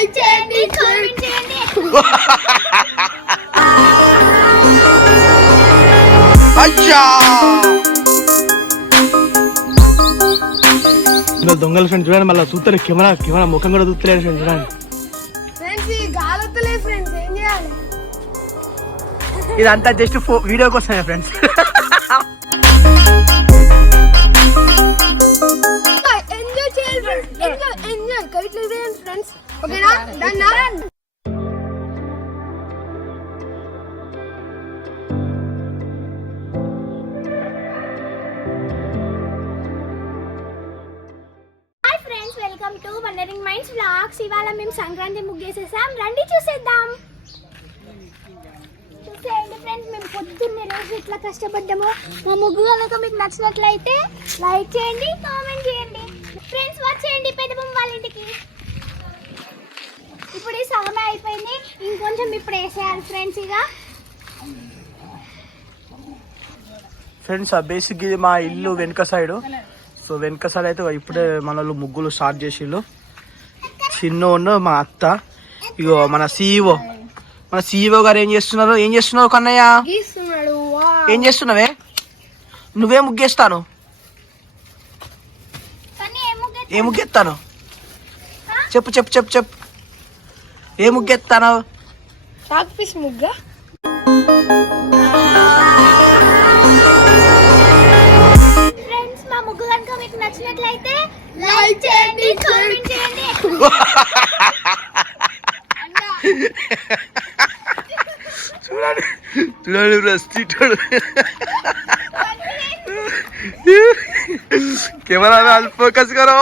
Like చేయండి comment చేయండి ఇంకా దొంగల ఫ్రెండ్స్ చూడండి మళ్ళీ చూస్తారు కెమెరా కెమెరా ముఖం కూడా చూస్తలేరు ఫ్రెండ్స్ చూడండి. ఫ్రెండ్స్ ఈ గాలొత్తలే ఫ్రెండ్స్ ఏం చేయాలి? ఇదంతా జస్ట్ వీడియో కోసమే ఫ్రెండ్స్. ఎంజాయ్ చేయాలి ఫ్రెండ్స్. Enjoy enjoy friends. ఓకేనా? Done hi friends welcome to wandering minds vlogs ఇవాళ మేము సంక్రాంతి ముగ్గేసేసాం. రండి చూసేద్దాం. చూసేయండి ఫ్రెండ్స్ మేము పొద్దున్నే రోజు ఎట్లా కష్టపడ్డాము. మా ముగ్గు కనుక మీకు నచ్చినట్లయితే లైక్ చేయండి కామెంట్ చేయండి. ఫ్రెండ్స్ వచ్చేయండి పెద్దబొమ్మ వాళ్ళ ఇంటికి. ఇప్పుడు ఈ సగమే అయిపోయింది. ఇంకొంచెం ఇప్పుడు వేసేయాలి ఫ్రెండ్స్ ఇక. ఫ్రెండ్స్ బేసిక్ ఇది మా ఇల్లు వెనుక సైడ్ సో వెనుక సైడ్ అయితే ఇప్పుడే మన వాళ్ళు ముగ్గులు స్టార్ట్ చేసిళ్ళు. చిన్నోడు మా అత్త. ఇగో మన సీఈఓ మన సీఈఓ గారు ఏం చేస్తున్నారు? ఏం చేస్తున్నావు కన్నయ్య? ఏం చేస్తున్నావే? నువ్వే ముగ్గేస్తాను. ఏ ముగ్గు ఏ ముగ్గెత్తాను చెప్పు చెప్పు చెప్పు చెప్పు. ఏ ముగ్గెత్తాను? పీస్ ముగ్గ? ఫ్రెండ్స్ మా ముగ్గు కనుక మీకు నచ్చినట్లయితే లైక్ చూడండి చూడండి రస్తీ కెమెరా ఫోకస్ కరో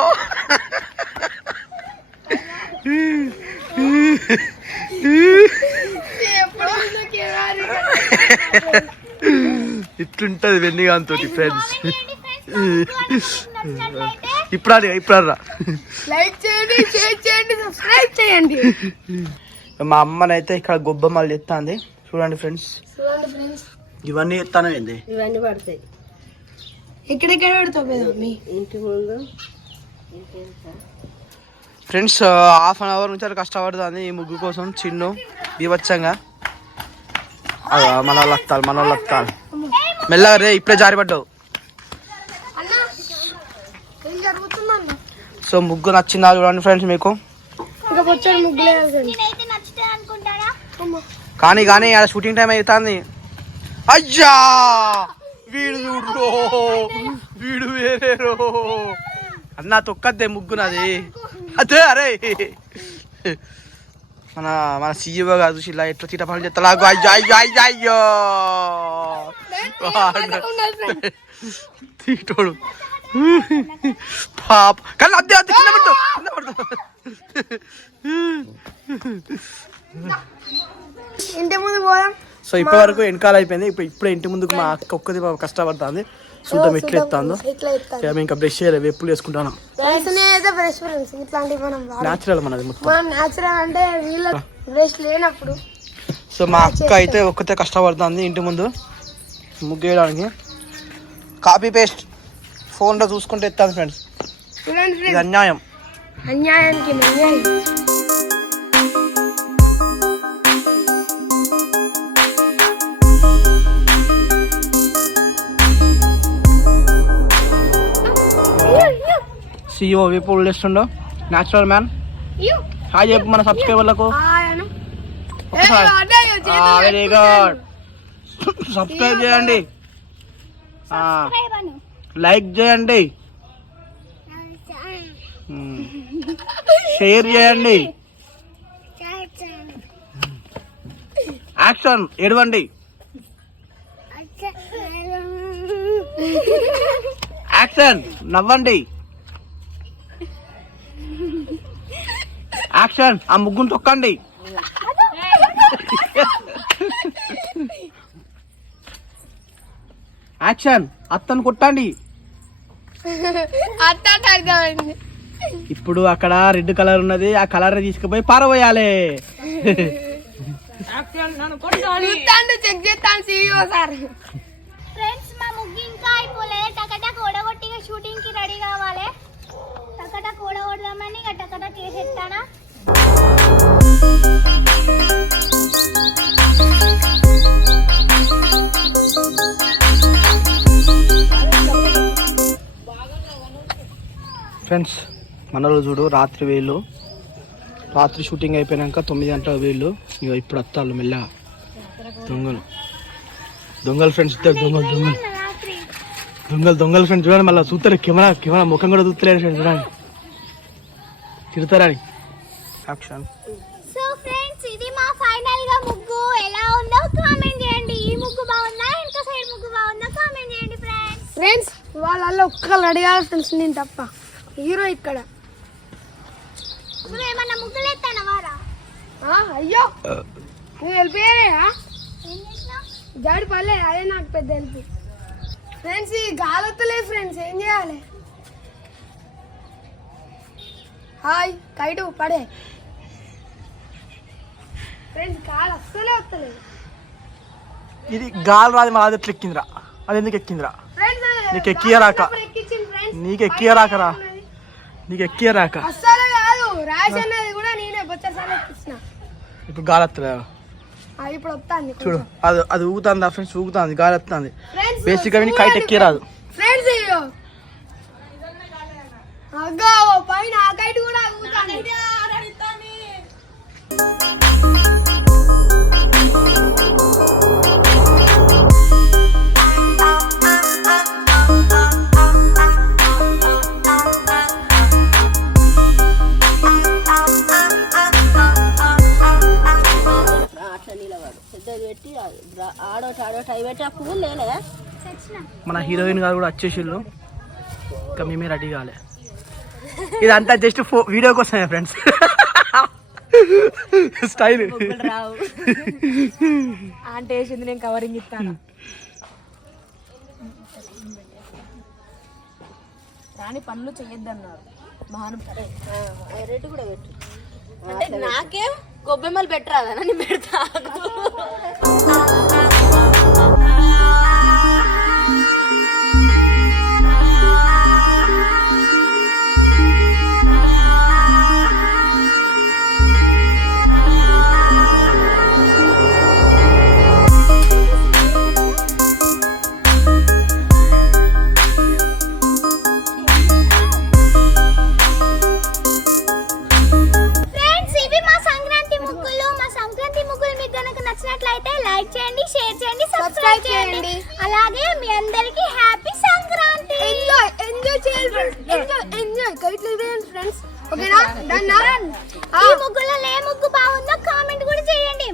ఇట్లుంటది వెన్నిగాన్ తోటి ఫ్రెండ్స్ నచ్చినట్లయితే ఇప్పుడు ఇప్పుడు రా లైక్ చేయండి షేర్ చేయండి సబ్స్క్రైబ్ చేయండి. మా అమ్మనైతే ఇక్కడ గొబ్బమ్మలు ఎత్తాంది. చూడండి ఫ్రెండ్స్ చూడండి ఫ్రెండ్స్ ఇవన్నీ ఎత్తాను ఏంది? ఇవన్నీ పడతాయి. ఎక్కడెక్కడ పెడతావు మీ ఇంటి ముందు. ఫ్రెండ్స్ హాఫ్ అన్ అవర్ నుంచి అలా కష్టపడుతుంది ఈ ముగ్గు కోసం చిన్ను బీవచ్చంగా మన వాళ్ళు వస్తారు మన వాళ్ళు వస్తారు మెల్లగా రే ఇప్పుడే జారిపడ్డావు సో ముగ్గు నచ్చిందా చూడండి ఫ్రెండ్స్ మీకు. కానీ కానీ ఆడ షూటింగ్ టైం అవుతుంది. అయ్యా! వీడు చూడు వీడు వేరే అన్న తొక్కద్దే ముగ్గునది. నాది అదే అరే మన మన సీఈఓ కాదు ఇలా ఎట్లా తీట పనులు చెత్తలాగు అయ్యో అయ్యో అయ్యో అయ్యో తీటోడు పాప కానీ అద్దె అద్దె కింద పడతావు కింద పడతావు ఇంటి ముందు పోదాం సో ఇప్పటి వరకు వెనకాల అయిపోయింది. ఇప్పుడు ఇప్పుడే ఇంటి ముందుకు మా అక్క ఒక్కది పాపం కష్టపడుతుంది. చూద్దాం ఎట్లా ఎత్తాందో. మేము ఇంకా బ్రష్ చేయలేదు వెప్పులు వేసుకుంటాను. న్యాచురల్ మనది మొత్తం. మనం న్యాచురల్ అంటే వీళ్ళ బ్రష్ లేనప్పుడు. సో మా అక్క అయితే ఒక్కతే కష్టపడుతుంది ఇంటి ముందు. ముగ్గేయడానికి. కాపీ పేస్ట్ ఫోన్లో చూసుకుంటే ఎత్తాను ఫ్రెండ్స్ ఇది అన్యాయం. అన్యాయానికి అన్యాయం సీఈఓ వెప్పులు వేస్తుండో న్యాచురల్ మ్యాన్ హాయ్ చెప్పు మన సబ్స్క్రైబర్లకు వెరీ గుడ్ సబ్స్క్రైబ్ చేయండి. లైక్ చేయండి. షేర్ చేయండి. యాక్షన్ ఎడవండి యాక్షన్ నవ్వండి. యాక్షన్ ఆ ముగ్గును తొక్కండి. యాక్షన్ అత్తను కొట్టండి. ఇప్పుడు అక్కడ రెడ్ కలర్ ఉన్నది ఆ కలర్ తీసుకుపోయి పారబోయాలి. చూస్తాను చెక్ చేస్తాను సీఈఓ సార్. టకట కూడగొడదామని ఇక చేసేస్తానా ఫ్రెండ్స్ మనలో చూడు రాత్రి వేలు రాత్రి షూటింగ్ అయిపోయాక తొమ్మిది గంటల వేలు ఇక ఇప్పుడు అత్తాలు మెల్లగా. దొంగలు. దొంగలు ఫ్రెండ్స్ ఇద్దరు దొంగలు దొంగలు. దొంగలు దొంగలు ఫ్రెండ్స్ చూడండి మళ్ళీ చూస్తారు కెమెరా కెమెరా ముఖం కూడా చూస్తలేరు ఫ్రెండ్స్ చూడండి. తిడతారని? యాక్షన్. సో ఫ్రెండ్స్ ఇది మా ఫైనల్గా ముగ్గు. ఎలా ఉందో కామెంట్ చేయండి. ఈ ముగ్గు బాగుందా? ఇంకా సైడ్ ముగ్గు బాగుందా? కామెంట్ చేయండి ఫ్రెండ్స్ ఫ్రెండ్స్ వాళ్ళల్లో ఒక్కరు అడిగాలి ఫ్రెండ్స్ నేను తప్ప. హీరో ఇక్కడ. నువ్వు ఏమన్నా ముగ్గులు ఎత్తానా వారా? ఆ, అయ్యో. నువ్వు వెళ్ళిపోయారా జాడి పర్లే అదే నాకు పెద్ద హెల్ప్. ఫ్రెండ్స్ ఈ గాలొత్తలేదు ఫ్రెండ్స్ ఏం చేయాలి? హాయ్ కైటు పడే. ఫ్రెండ్స్ గాలి అస్సలే వస్తలేదు. ఇది గాలి రాదు మా అది ఎట్లా ఎక్కిందిరా. అది ఎందుకు ఎక్కిందిరా? ఫ్రెండ్స్ నీకు ఎక్కియరాక. నీకు ఎక్కియరాకరా? నీకు ఎక్కియరాక. అస్సలు కాదు రాజ్ అన్నది కూడా నేనే బొచ్చసారి ఎక్కించిన ఇప్పుడు గాలి వస్తలేదు? ఇప్పుడు వస్తాంది చూడు అది అది ఊగుతుంది ఫ్రెండ్స్ ఊగుతుంది గాలి వస్తుంది ఫ్రెండ్స్ బేసిక్గా కైట్ ఎక్కిరాదు ఫ్రెండ్స్ పైన కూడా పెట్టి ఆ- ఆడోటి ఆడోటి అవి పెట్టి ఆ పువ్వులు లేలే చచ్చిన మన హీరోయిన్ గారు కూడా వచ్చేసిళ్ళు. ఇంకా మేమే రెడీ కాలే. ఇదంతా జస్ట్ ఫో వీడియో కోసమే ఫ్రెండ్స్ స్టైల్ అంటే వేసింది నేను కవరింగ్ ఇస్తాను. రాని పనులు చేయొద్దన్నారు మహానం సరే రేటు కూడా పెట్టు. అంటే నాకేం గొబ్బెమ్మలు పెట్టరాదా? నేను పెడతా చేయండి షేర్ చేయండి సబ్స్క్రైబ్ చేయండి. అలాగే మీ అందరికి హ్యాపీ సంక్రాంతి. ఎంజాయ్ ఎంజాయ్ చేయండి ఎంజాయ్ ఎంజాయ్ కైట్లు వేయండి ఫ్రెండ్స్ ఓకేనా డన్ ఈ ముగ్గులలో ఏ ముగ్గు బాగుందో కామెంట్ కూడా చేయండి.